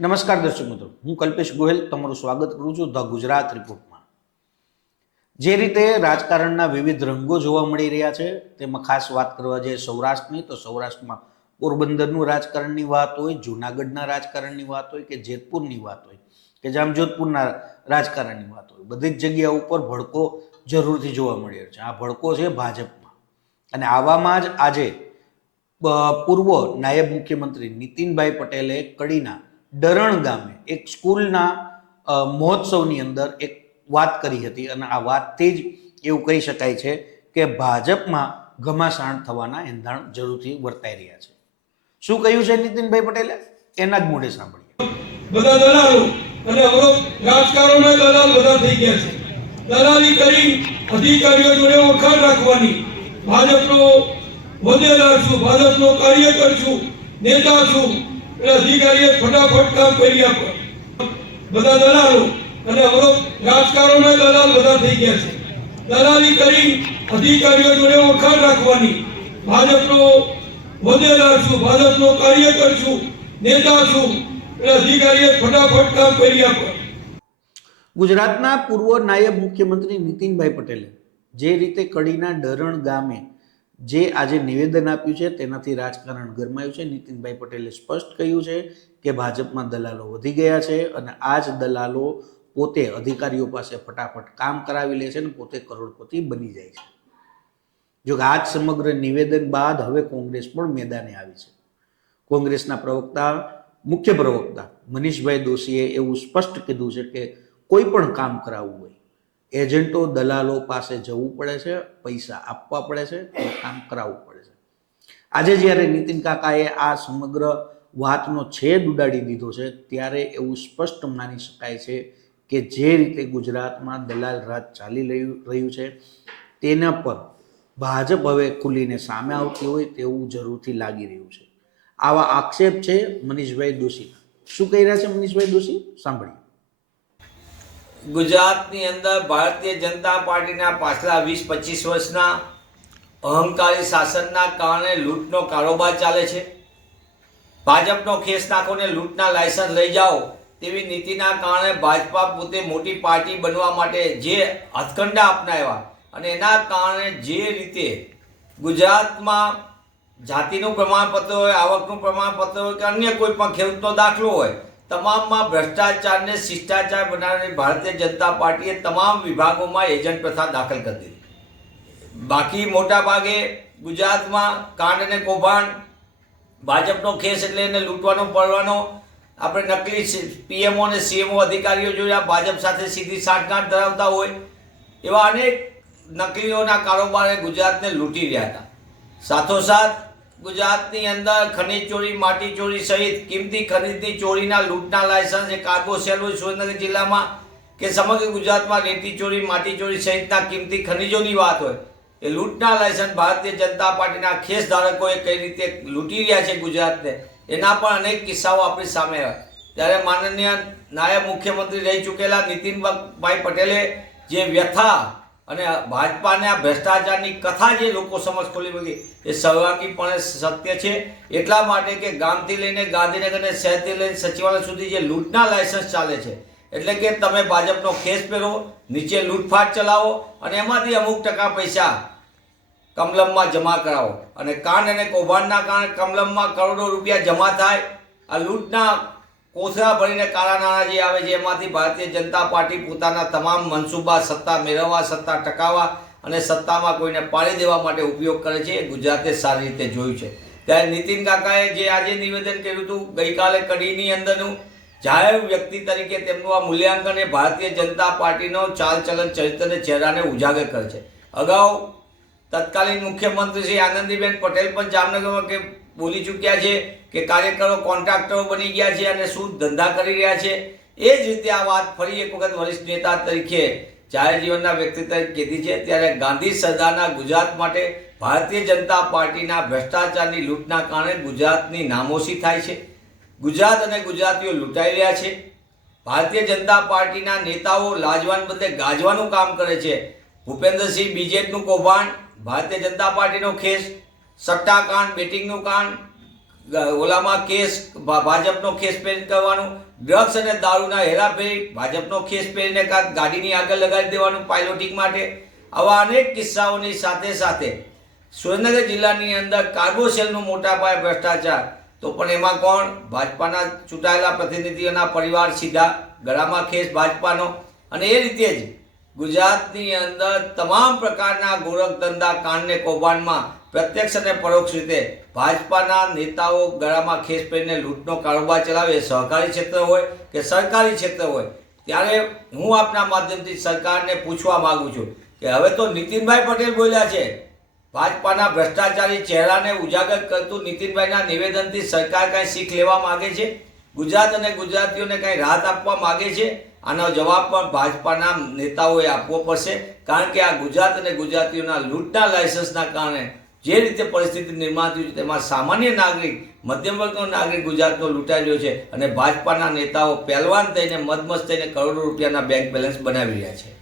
નમસ્કાર દર્શક મિત્રો. હું કલ્પેશ ગોહેલ તમારું સ્વાગત કરું છું ધ ગુજરાત રિપોર્ટમાં. જે રીતે રાજકારણના વિવિધ રંગો જોવા મળી રહ્યા છે, તેમાં ખાસ વાત કરવા જઈએ સૌરાષ્ટ્રની, તો સૌરાષ્ટ્રમાં પોરબંદરનું રાજકારણની વાત હોય, જૂનાગઢના રાજકારણની વાત હોય કે જેતપુરની વાત હોય કે જામજોધપુરના રાજકારણની વાત હોય. બધી જ જગ્યા ઉપર ભડકો જરૂરથી જોવા મળી રહ્યો છે. આ ભડકો છે ભાજપમાં. અને આવામાં જ આજે પૂર્વ નાયબ મુખ્યમંત્રી નીતિનભાઈ પટેલે કડીના ડરણ ગામે એક સ્કૂલના મહોત્સવની અંદર એક વાત કરી હતી અને આ વાતથી જ એવું કહી શકાય છે કે ભાજપમાં ઘમાસાણ થવાના એંધાણ જરૂરથી વર્તાઈ રહ્યા છે. શું કહ્યું છે નીતિનભાઈ પટેલે? એના જ મોઢે સાંભળીએ. બધા દલાલો અને અવરોધ રાજકારણમાં દલાલ બધા થઈ ગયા છે. દલાલી કરી અધિકારીઓ જોડે વખાણ રાખવાની. ભાજપનો હોદ્દેદાર છું, ભાજપનો કાર્યકર છું, નેતા છું. એટલે અધિકારીએ ફટાફટ કામ કરી આપે બધા દલાલો અને અવરોધ રાજકારણમાં દલાલ બધા થઈ ગયા છે. દલાલી કરી અધિકારીઓ જોડે ઓળખાણ રાખવાની. ભાજપનો હોદ્દેદાર છું, ભાજપનો કાર્યકર છું, નેતા છું. એટલે અધિકારીએ ફટાફટ કામ કરી આપે ગુજરાતના પૂર્વ નાયબ મુખ્યમંત્રી નીતિનભાઈ પટેલે જે રીતે કડીના ડરણ ગામે જે આજે નિવેદન આપ્યું છે, તેનાથી રાજકારણ ગરમાયું છે. નીતિનભાઈ પટેલે સ્પષ્ટ કહ્યું છે કે ભાજપમાં દલાલો વધી ગયા છે અને આ જ દલાલો પોતે અધિકારીઓ પાસે ફટાફટ કામ કરાવી લે છે અને પોતે કરોડપતિ બની જાય છે. જો કે આ જ સમગ્ર નિવેદન બાદ હવે કોંગ્રેસ પણ મેદાને આવી છે. કોંગ્રેસના પ્રવક્તા, મુખ્ય પ્રવક્તા મનીષભાઈ દોશીએ એવું સ્પષ્ટ કીધું છે કે કોઈ પણ કામ કરાવવું હોય એજન્ટો દલાલો પાસે જવું પડે છે, પૈસા આપવા પડે છે અને કામ કરાવવું પડે છે. આજે જ્યારે નીતિન કાકાએ આ સમગ્ર વાતનો છેદ ઉડાડી દીધો છે, ત્યારે એવું સ્પષ્ટ માની શકાય છે કે જે રીતે ગુજરાતમાં દલાલ રાજ ચાલી રહ્યું છે, તેના પર ભાજપ હવે ખુલીને સામે આવતી હોય તેવું જરૂરથી લાગી રહ્યું છે. આવા આક્ષેપ છે મનીષભાઈ દોશીના. શું કહી રહ્યા છે મનીષભાઈ દોશી? સાંભળીએ. ગુજરાતની અંદર ભારતીય જનતા પાર્ટીના પાછલા વીસ, પચીસ વર્ષના અહંકારી શાસનના કારણે લૂંટનો કારોબાર ચાલે છે. ભાજપનો ખેસ નાખો ને લૂંટના લાયસન્સ લઈ જાઓ તેવી નીતિના કારણે ભાજપા પોતે મોટી પાર્ટી બનવા માટે જે હથકંડા અપનાવ્યા અને એના કારણે જે રીતે ગુજરાતમાં જાતિનું પ્રમાણપત્ર હોય, આવકનું પ્રમાણપત્ર હોય કે અન્ય કોઈ પણ ખેડૂતનો દાખલો હોય તમામમાં ભ્રષ્ટાચારને શિષ્ટાચાર બનાવીને ભારતીય જનતા પાર્ટીએ તમામ વિભાગોમાં એજન્ટ પ્રથા દાખલ કરી દીધી. બાકી મોટા ભાગે ગુજરાતમાં કાંડ અને કૌભાંડ, ભાજપનો ખેસ એટલે એને લૂંટવાનો, પડવાનો. આપણે નકલી પીએમઓ અને સીએમઓ અધિકારીઓ જોયા ભાજપ સાથે સીધી સાંઠગાંઠ ધરાવતા હોય એવા અનેક નકલીઓના કારોબારે ગુજરાતને લૂંટી રહ્યા હતા. સાથોસાથ ગુજરાતની અંદર ખનીજ ચોરી, માટી ચોરી સહિત કિંમતી ખનીજની ચોરીના લૂંટના લાયસન્સ એ કાર્ગો સેલ સુરેન્દ્રનગર જિલ્લામાં કે સમગ્ર ગુજરાતમાં રેતી ચોરી, માટી ચોરી સહિતના કિંમતી ખનીજોની વાત હોય. એ લૂંટના લાયસન્સ ભારતીય જનતા પાર્ટીના ખેસ ધારકોએ કઈ રીતે લૂંટી રહ્યા છે ગુજરાતને, એના પણ અનેક કિસ્સાઓ આપણી સામે આવ્યા ત્યારે માનનીય નાયબ મુખ્યમંત્રી રહી ચૂકેલા નીતિનભાઈ પટેલે જે વ્યથા અને ભાજપાને આ ભ્રષ્ટાચારની કથા જે લોકો સમક્ષ ખોલી મૂકી, એ સર્વાંગીપણે સત્ય છે. એટલા માટે કે ગામથી લઈને ગાંધીનગરને શહેરથી લઈને સચિવાલય સુધી જે લૂંટના લાયસન્સ ચાલે છે, એટલે કે તમે ભાજપનો કેસ પહેરો, નીચે લૂંટફાટ ચલાવો અને એમાંથી અમુક ટકા પૈસા કમલમમાં જમા કરાવો. અને કાંડ અને કૌભાંડના કારણે કમલમમાં કરોડો રૂપિયા જમા થાય, આ લૂંટના કોથળા ભરીને કાળા નાણાં જે આવે છે, એમાંથી ભારતીય જનતા પાર્ટી પોતાના તમામ મનસૂબા સત્તા મેળવવા, સત્તા ટકાવવા અને સત્તામાં કોઈને પાડી દેવા માટે ઉપયોગ કરે છે, એ ગુજરાતે સારી રીતે જોયું છે. ત્યારે નીતિન કાકાએ જે આજે નિવેદન કર્યું હતું, ગઈકાલે કડીની અંદરનું જાહેર વ્યક્તિ તરીકે તેમનું આ મૂલ્યાંકન એ ભારતીય જનતા પાર્ટીનો ચાલચલન ચરિત્રને ચહેરાને ઉજાગર કરે છે. અગાઉ તત્કાલીન મુખ્યમંત્રી શ્રી આનંદીબેન પટેલ પણ જામનગરમાં કે બોલી ચૂક્યા છે કે કાર્યકરો કોન્ટ્રાક્ટરો બની ગયા છે અને શું ધંધા કરી રહ્યા છે? એ જ રીતે આ વાત ફરી એક વખત વરિષ્ઠ નેતા તરીકે જાહેર જીવનના વ્યક્તિ તરીકે કીધી છે. ત્યારે ગાંધી સરદારના ગુજરાત માટે ભારતીય જનતા પાર્ટીના ભ્રષ્ટાચારની લૂંટના કારણે ગુજરાતની નામોશી થાય છે. ગુજરાત અને ગુજરાતીઓ લૂંટાઈ રહ્યા છે. ભારતીય જનતા પાર્ટીના નેતાઓ લાજવાન બદલે ગાજવાનું કામ કરે છે. ભૂપેન્દ્રસિંહ બીજેપીનું કૌભાંડ, ભારતીય જનતા પાર્ટીનો ખેસ સટ્ટાકાંડ, બેટિંગનું કાંડ ઓલામાં કેસ ભાજપનો ખેસ પહેરીને કરવાનું, ડ્રગ્સ અને દારૂના હેરાફેરી, ભાજપનો ખેસ પહેરીને કાં, ગાડીની આગળ લગાડી દેવાનું પાયલોટિંગ માટે. આવા અનેક કિસ્સાઓની સાથે સાથે સુરેન્દ્રનગર જિલ્લાની અંદર કાર્ગો સેલનો મોટા પાયે ભ્રષ્ટાચાર. તો પણ એમાં કોણ? ભાજપાના ચૂંટાયેલા પ્રતિનિધિઓના પરિવાર સીધા ગળામાં ખેસ ભાજપાનો. અને એ રીતે જ ગુજરાતની અંદર તમામ પ્રકારના ગોરખ ધંધા કાંડને કૌભાંડમાં પ્રત્યક્ષ અને પરોક્ષ રીતે ભાજપાના નેતાઓ ગળામાં ખેસ પહેરીને લૂંટનો કારોબાર ચલાવે, સહકારી ક્ષેત્ર હોય કે સરકારી ક્ષેત્ર હોય, ત્યારે હું આપના માધ્યમથી સરકારને પૂછવા માગું છું કે હવે તો નીતિનભાઈ પટેલ બોલ્યા છે, ભાજપાના ભ્રષ્ટાચારી ચહેરાને ઉજાગર કરતું નીતિનભાઈના નિવેદનથી સરકાર કાંઈ શીખ લેવા માગે છે? ગુજરાત અને ગુજરાતીઓને કાંઈ રાહત આપવા માગે છે? આનો જવાબ પણ ભાજપાના નેતાઓએ આપવો પડશે, કારણ કે આ ગુજરાત અને ગુજરાતીઓના લૂંટના લાયસન્સના કારણે જે રીતે પરિસ્થિતિ નિર્માણ થયું છે, તેમાં સામાન્ય નાગરિક, મધ્યમ વર્ગનો નાગરિક ગુજરાતનો લૂંટાઈ રહ્યો છે અને ભાજપાના નેતાઓ પહેલવાન થઈને મદમસ્ત થઈને કરોડો રૂપિયાના બેંક બેલેન્સ બનાવી રહ્યા છે.